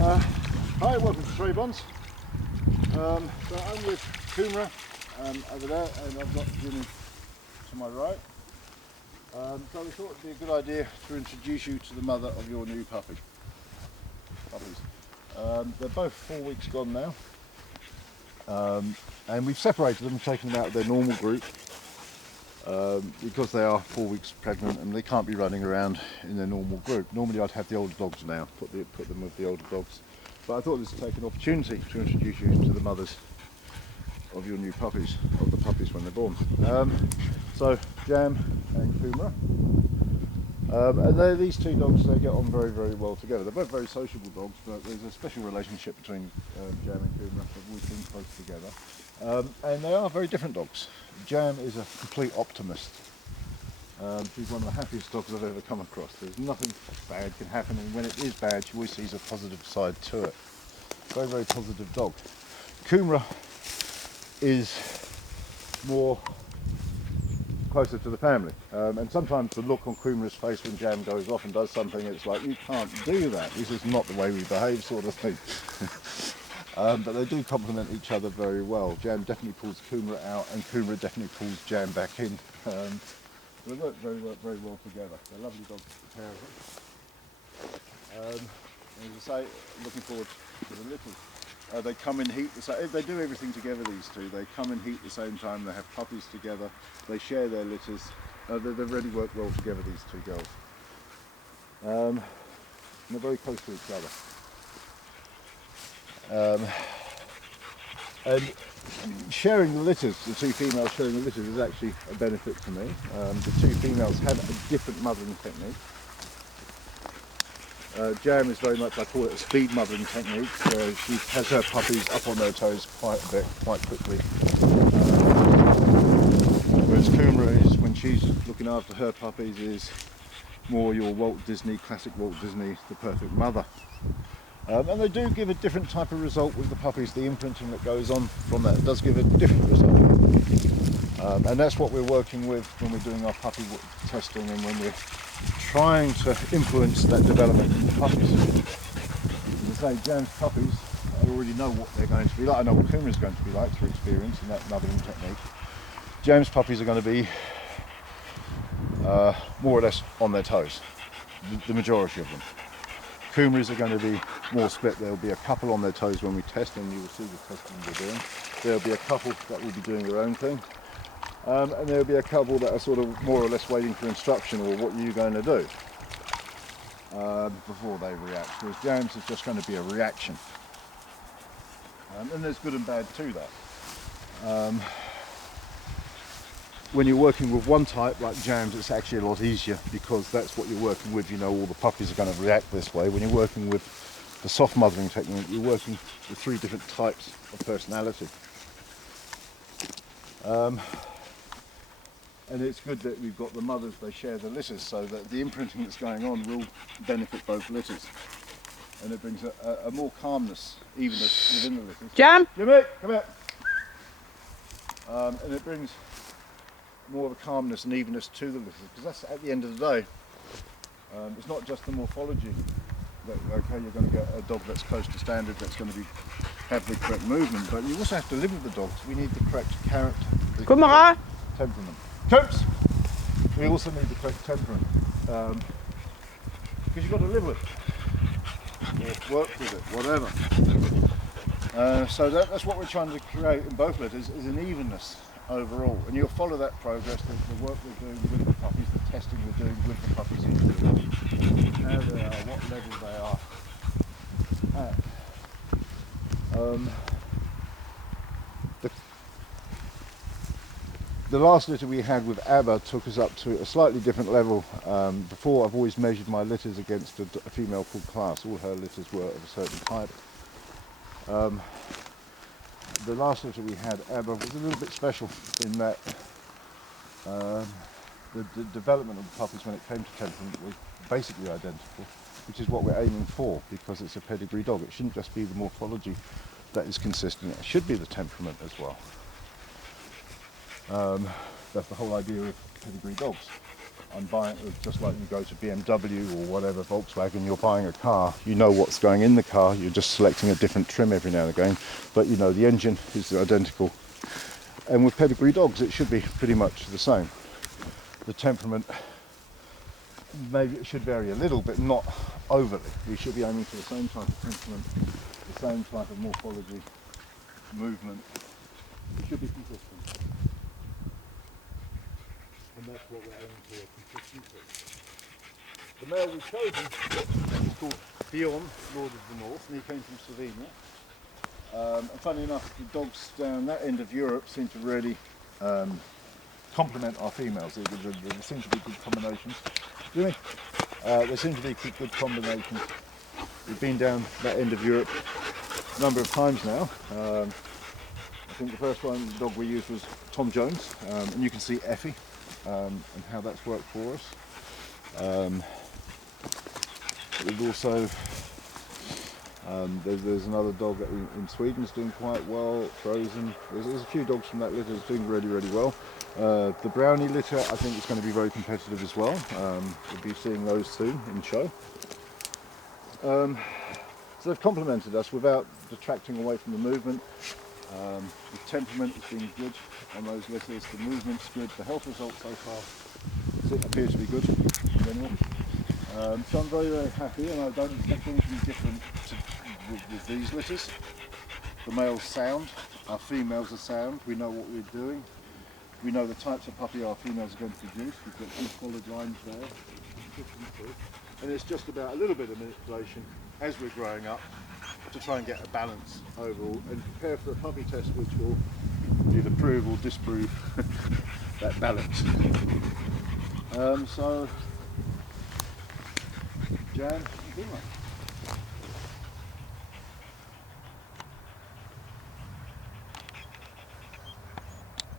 Hi, welcome to TREBONS. So I'm with Kumara over there, and I've got Jimmy to my right. So we thought it'd be a good idea to introduce you to the mother of your new puppies. They're both 4 weeks gone now, and we've separated them, taken them out of their normal group because they are 4 weeks pregnant and they can't be running around in their normal group. Normally I'd have the older dogs now, put them with the older dogs. But I thought this would take an opportunity to introduce you to the mothers of your new puppies, of the puppies when they're born. So Jam and Kumara. And these two dogs, they get on very, very well together. They're both very sociable dogs, but there's a special relationship between Jam and Kumara. They've always been close together. And they are very different dogs. Jam is a complete optimist. She's one of the happiest dogs I've ever come across. There's nothing bad can happen, and when it is bad, she always sees a positive side to it. Very, very positive dog. Kumara is more closer to the family, and sometimes the look on Kumara's face when Jam goes off and does something, it's like, you can't do that, this is not the way we behave, sort of thing. But they do complement each other very well. Jam definitely pulls Kumara out, and Kumara definitely pulls Jam back in. They work very well together. They're lovely dogs to pair with. As I say, looking forward to the littles. They come in heat. They do everything together, these two. They come in heat at the same time. They have puppies together. They share their litters. They really work well together, these two girls. And they're very close to each other. And sharing the litters, the two females sharing the litters, is actually a benefit to me. The two females have a different mothering technique. Jam is very much, I call it a speed mothering technique, where she has her puppies up on their toes quite a bit, quite quickly. Whereas Kumara is, when she's looking after her puppies, is more your classic Walt Disney, the perfect mother. And they do give a different type of result with the puppies. The imprinting that goes on from that does give a different result. And that's what we're working with when we're doing our puppy testing and when we're trying to influence that development in the puppies. As I say, Jam's puppies, I already know what they're going to be like. I know what Kumara's going to be like through experience and that mothering technique. Jam's puppies are going to be more or less on their toes, the majority of them. Kumara's are going to be more split. There'll be a couple on their toes when we test, and you will see the testing we're doing. There'll be a couple that will be doing their own thing, and there'll be a couple that are sort of more or less waiting for instruction, or what are you going to do, before they react. Whereas Jam's is just going to be a reaction, and there's good and bad to that. When you're working with one type like Jam's, it's actually a lot easier because that's what you're working with. You know, all the puppies are going to react this way. When you're working with the soft mothering technique, you're working with 3 different types of personality. And it's good that we've got the mothers, they share the litters, so that the imprinting that's going on will benefit both litters. And it brings a more calmness, evenness within the litters. Jam! Jimmy, come here! And it brings more of a calmness and evenness to the litters, because that's, at the end of the day, it's not just the morphology that, okay, you're going to get a dog that's close to standard, that's going to have the correct movement, but you also have to live with the dogs. We need the correct character, the Kumara! correct temperament. Coops! We also need the correct temperament, because you've got to live with it, or work with it, whatever. So that's what we're trying to create in both litters, is an evenness overall, and you'll follow that progress, the work we're doing with the puppies, the testing we're doing with the puppies individually, how they are, what level they are at. The last litter we had with Abba took us up to a slightly different level. Before, I've always measured my litters against a female called Class. All her litters were of a certain type. The last litter we had, Abba, was a little bit special in that the development of the puppies when it came to temperament was basically identical, which is what we're aiming for, because it's a pedigree dog. It shouldn't just be the morphology that is consistent, it should be the temperament as well. That's the whole idea of pedigree dogs. I'm buying, just like you go to BMW or whatever, Volkswagen, you're buying a car, you know what's going in the car, you're just selecting a different trim every now and again, but you know the engine is identical. And with pedigree dogs it should be pretty much the same. The temperament, maybe it should vary a little but not overly. We should be aiming for the same type of temperament, the same type of morphology, movement. It should be consistent. And that's what we're aiming for, consistency. The male we've chosen is called Bjorn, Lord of the North, and he came from Slovenia. And funny enough, the dogs down that end of Europe seem to really complement our females. There seem to be good combinations. There seem to be good combinations. We've been down that end of Europe a number of times now. I think the first dog we used was Tom Jones, and you can see Effie and how that's worked for us. We've also there's another dog that in Sweden's doing quite well. Frozen. There's a few dogs from that litter that's doing really well. The brownie litter I think is going to be very competitive as well. We'll be seeing those soon in show. So they've complemented us without detracting away from the movement. The temperament has been good on those litters, the movement's good, the health results so far appear to be good in general. So I'm very happy, and I don't expect anything different with these litters. The males sound, our females are sound, we know what we're doing, we know the types of puppy our females are going to produce, we've got good solid lines there, and it's just about a little bit of manipulation as we're growing up to try and get a balance overall and prepare for a puppy test which will either prove or disprove that balance. So, Jan, good luck.